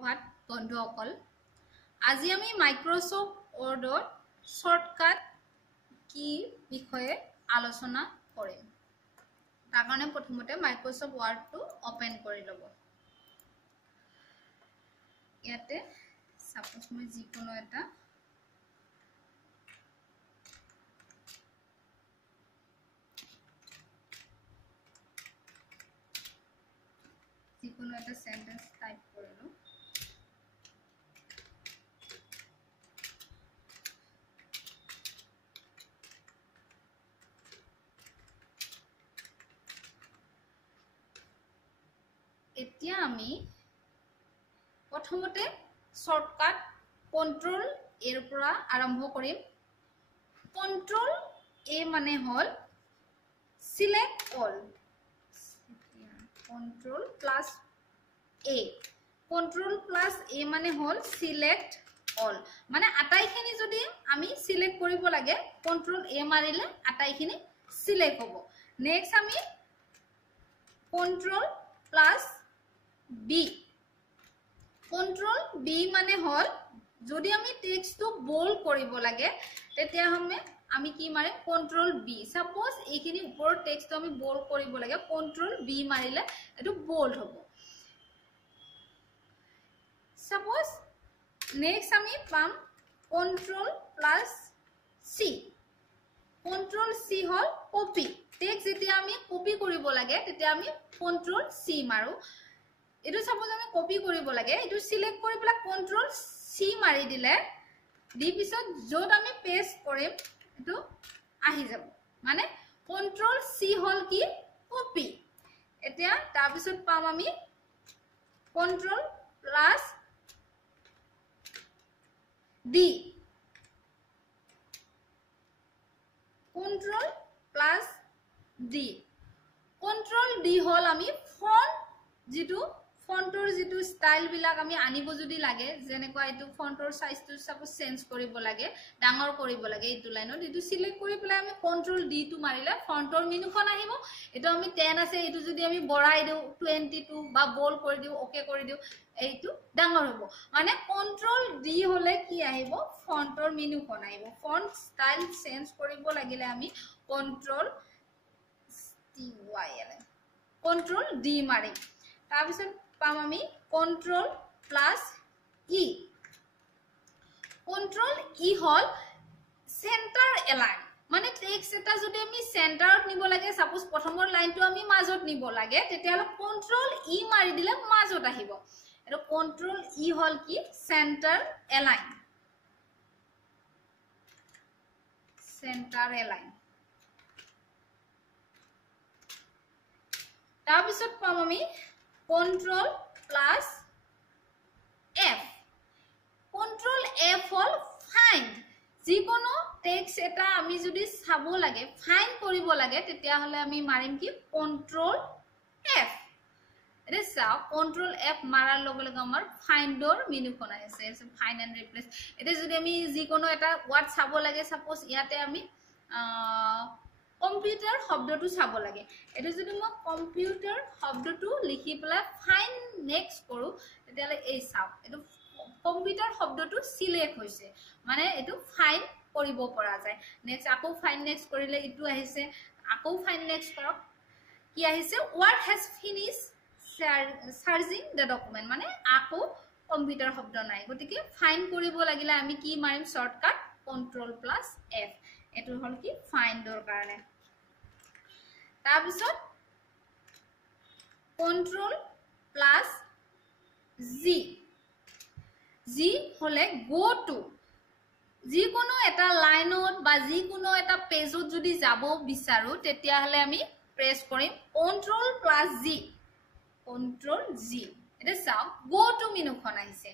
সুপ্ৰভাত বন্ধুসকল আজি আমি মাইক্ৰসফট ৱৰ্ডৰ শৰ্টকাট কি বিষয়ে আলোচনা কৰিম তাৰ কাৰণে প্ৰথমতে মাইক্ৰসফট ৱৰ্ডটো ওপেন কৰি লব ইয়াতে সাপোজ মই যিকোনো এটা সেন্টেন্স টাইপ কৰিলো এতিয়া আমি প্ৰথমতে শৰ্টকাট কন্ট্ৰোল এৰ পৰা আৰম্ভ কৰিম কন্ট্ৰোল এ মানে হল select all Control plus A Control plus A মানে হল select all মানে আটাইখিনি যদি আমি সিলেক্ট কৰিব লাগে Control A মাৰিলে আটাইখিনি সিলেক্ট হ'ব নেক্সট আমি Control plus B Control B মানে হল যদি আমি টেক্সটটো বোল্ড কৰিব লাগে তেতিয়া আমি কি মাৰে কন্ট্ৰোল বি সাপোজ এইখিনি ওপৰ টেক্সট আমি বোল্ড কৰিব লাগে কন্ট্ৰোল বি মাৰিলে এটো বোল্ড হ'ব সাপোজ নেক্সট আমি পাম কন্ট্ৰোল প্লাস সি কন্ট্ৰোল সি হল কপি টেক্সট যেতিয়া আমি কপি কৰিব লাগে তেতিয়া আমি কন্ট্ৰোল সি মাৰো এটো সাপোজ আমি কপি কৰিব লাগে এটো সিলেক্ট কৰি পেলা কন্ট্ৰোল সি মাৰি দিলে দি পিছত যত আমি পেস্ট কৰিম এটো আহি যাব মানে কন্ট্ৰোল সি হল কি কপি এতিয়া তাৰ পিছত পাম আমি control plus D control plus D control D হল আমি ফন্ট যেটো ফন্টৰ যেটো স্টাইল বিলাক আমি আনিব যদি লাগে যেনেকৈ এটো ফন্টৰ সাইজটো সাপোজ চেঞ্জ কৰিব লাগে ডাঙৰ কৰিব লাগে এটো লাইনত এটো সিলেক্ট কৰি পেলাই আমি কন্ট্ৰোল ডি টু মাৰিলে ফন্টৰ মেনুখন আহিব এটো আমি 10 আছে এটো যদি আমি বঢ়াই দিও 22 বা বোল্ড কৰি দিও ওকে কৰি দিও এইটো ডাঙৰ হ'ব মানে কন্ট্ৰোল ডি হলে কি আহিব ফন্টৰ মেনুখন আহিব ফন্ট স্টাইল চেঞ্জ কৰিব লাগিলে আমি কন্ট্ৰোল কন্ট্ৰোল ডি মাৰিম তাৰ পিছত পাম আমি কন্ট্ৰোল প্লাস ই কন্ট্ৰোল ই হল সেন্টাৰ এলাইন মানে টেক্সট এটা যদি আমি সেন্টাৰত নিব লাগে সাপোজ প্ৰথমৰ লাইনটো আমি মাজত নিব লাগে তেতিয়া হলে কন্ট্ৰোল ই মাৰি দিলে মাজত আহিব এটো কন্ট্ৰোল ই হল কি সেন্টাৰ এলাইন তাৰ পিছত পাম আমি Control plus F Control F হল find যিকোনো টেক্সট এটা আমি যদি চাব লাগে ফাইন্ড কৰিব লাগে তেতিয়া হলে আমি মাৰিম কি Control F এটা চাও Control F মাৰাৰ লগে লগে আমাৰ ফাইন্ডৰ মেনুখন আছে ফাইন্ড এন্ড ৰিপ্লেস এটা যদি আমি যিকোনো এটা ওয়াৰ্ড চাব লাগে সাপোজ ইয়াতে আমি কম্পিউটাৰ শব্দটো চাব লাগে এটো যদি মই কম্পিউটাৰ শব্দটো লিখি পেলাই ফাইন্ড নেক্সট কৰো তেতিয়ালে এই চাও এটো কম্পিউটাৰ শব্দটো সিলেক্ট হৈছে মানে এটো ফাইন্ড কৰিব পৰা যায় নেক্সট আকৌ ফাইন্ড নেক্সট কৰিলে ইটো আহিছে আকৌ ফাইন্ড নেক্সট কৰক কি আহিছে word has finish searching the document মানে আকৌ কম্পিউটাৰ শব্দ নাই গতিকে ফাইন্ড কৰিব লাগিলে আমি কি মাৰিম শৰ্টকাট কন্ট্ৰোল প্লাস এফ এটো হল কি ফাইন্ডৰ কাৰণে তাৰ পিছত কন্ট্ৰোল প্লাস জি জি হলে গো টু যিকোনো এটা লাইনত বা যিকোনো এটা পেজত যদি যাব বিচাৰো তেতিয়া হলে আমি প্ৰেছ কৰিম control plus G control G এটা চাও গো টু মেনুখন আহিছে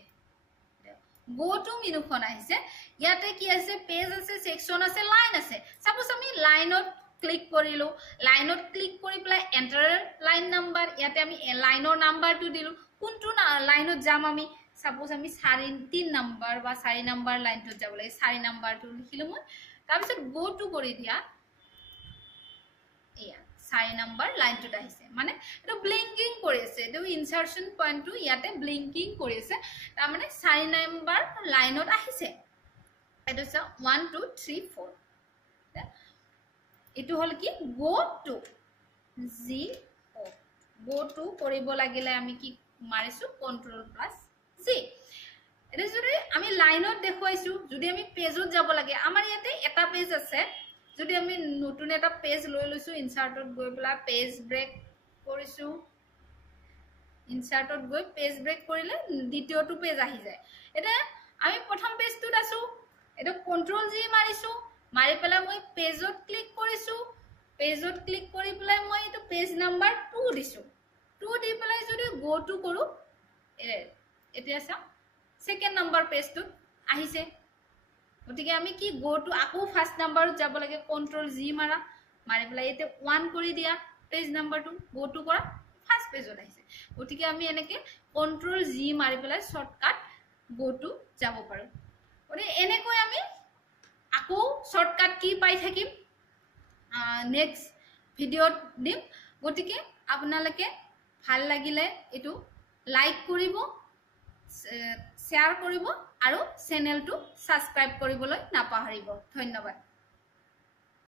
গো টু মেনুখন আহিছে ইয়াতে কি আছে পেজ আছে সেকশন আছে লাইন আছে সাপোজ আমি লাইনত ক্লিক কৰিলো লাইনত ক্লিক কৰি প্লাই এন্টাৰ লাইন নাম্বাৰ ইয়াতে আমি লাইনৰ নাম্বাৰটো দিলো কোনটো লাইনত যাম আমি সাপোজ আমি 3 নাম্বাৰ বা 4 নাম্বাৰ লাইনটো যাব লাগে 4 নাম্বাৰটো লিখিলো মই তাৰ পিছত গো টু কৰি দিয়া এয়া 4 নম্বৰ লাইনটোত আহিছে মানে এটো ব্লিংকিং কৰি আছে এটো ইনসাৰশন পইণ্টটো ইয়াতে ব্লিংকিং কৰি আছে তাৰ মানে 4 নম্বৰ লাইনত আহিছে এটো চ 1 2 3 4 এটো হল কি go to G O go to কৰিব লাগিলে আমি কি মাৰিছো কন্ট্ৰোল প্লাস জি এটা যদি আমি লাইনত দেখুৱাইছো যদি আমি পেজত যাব লাগে আমাৰ ইয়াতে এটা পেজ আছে যদি আমি নতুন এটা পেজ লৈ লৈছো ইনসাৰ্টত গৈ পেলা পেজ ব্ৰেক কৰিছো ইনসাৰ্টত গৈ পেজ ব্ৰেক কৰিলে দ্বিতীয়টো পেজ আহি যায় এটা আমি প্ৰথম পেজটোত আছো এটা কন্ট্ৰোল জি মাৰিছো মাৰি পেলা মই পেজত ক্লিক কৰিছো পেজত ক্লিক কৰি পেলাই মই এটো পেজ নাম্বাৰ 2 দিছো 2 দি পেলাই যদি গো টু কৰো এতিয়া চাও সেকেন্ড নাম্বাৰ পেজটোত আহিছে গতিকে আমি কি গো টু আকো ফাৰ্স্ট নাম্বাৰত যাব লাগে কন্ট্ৰোল জি মাৰা মাৰি পেলাই এতে 1 কৰি দিয়া পেজ নাম্বাৰটো গো টু কৰা ফাৰ্স্ট পেজত আহিছে গতিকে আমি এনেকে কন্ট্ৰোল জি মাৰি পেলাই শৰ্টকাট গো টু যাব পাৰো গতিকে এনেকৈ আমি আকো শর্টকাট কি পাই থাকিম নেক্সট ভিডিওত দিম গতিকে আপোনালোকে ভাল লাগিলে এটো লাইক কৰিব শেয়াৰ কৰিব আৰু চেনেলটো সাবস্ক্ৰাইব কৰিবলৈ নাপাহৰিব ধন্যবাদ